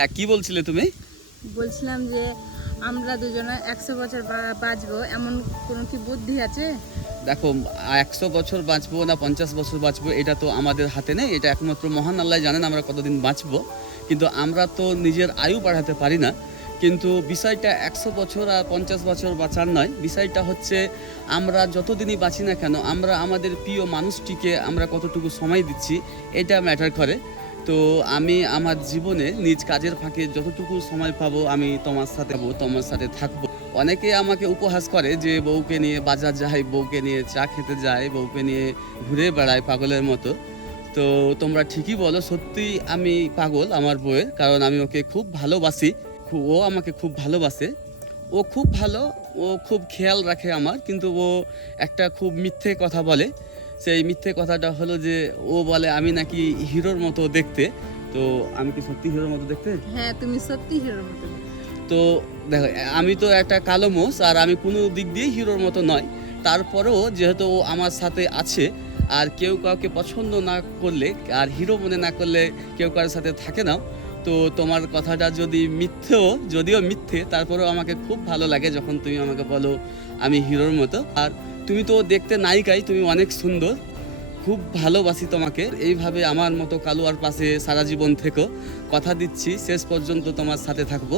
হ্যাঁ, কি বলছিলে তুমি? বলছিলাম যে আমরা দুজনে 100 বছর বাঁচবো, এমন কোনো কি বুদ্ধি আছে? দেখো, 100 বছর বাঁচবো না 50 বছর বাঁচবো এটা তো আমাদের হাতে নেই, এটা একমাত্র মহান আল্লাহ জানেন আমরা কতদিন বাঁচবো। কিন্তু আমরা তো নিজের আয়ু বাড়াতে পারি না। কিন্তু বিষয়টা 100 বছর আর 50 বছর বাঁচার নয়, বিষয়টা হচ্ছে আমরা যতদিনই বাঁচি না কেন আমরা আমাদের প্রিয় মানুষটিকে আমরা কতটুকু সময় দিচ্ছি, এটা ম্যাটার করে। তো আমি আমার জীবনে নিজ কাজের ফাঁকে যতটুকু সময় পাবো আমি তোমার সাথে যাবো, তোমার সাথে থাকবো। অনেকে আমাকে উপহাস করে যে বউকে নিয়ে বাজার যায়, বউকে নিয়ে চা খেতে যায়, বউকে নিয়ে ঘুরে বেড়ায় পাগলের মতো। তো তোমরা ঠিকই বলো, সত্যি আমি পাগল আমার বউয়ের, কারণ আমি ওকে খুব ভালোবাসি। ও আমাকে খুব ভালোবাসে। ও খুব ভালো, ও খুব খেয়াল রাখে আমার, কিন্তু ও একটা খুব মিথ্যে কথা বলে। সেই মিথ্যে কথাটা হলো যে ও বলে আমি নাকি হিরোর মতো দেখতে। তো আমি কি সত্যি হিরোর মতো দেখতে? হ্যাঁ, তুমি সত্যি হিরোর মতো। তো দেখো, আমি তো একটা কালো মোষ, আর আমি কোনো দিক দিয়ে হিরোর মতো নয়। তারপরেও যেহেতু ও আমার সাথে আছে, আর কেউ কাউকে পছন্দ না করলে আর হিরো মনে না করলে কেউ কারোর সাথে থাকে না। তো তোমার কথাটা যদিও মিথ্যে, তারপরেও আমাকে খুব ভালো লাগে যখন তুমি আমাকে বলো আমি হিরোর মতো। আর তুমি তো দেখতে নায়িকাই, তুমি অনেক সুন্দর, খুব ভালোবাসি তোমাকে। এইভাবে আমার মতো কালুয়ার পাশে সারা জীবন থেকো, কথা দিচ্ছি শেষ পর্যন্ত তোমার সাথে থাকবো।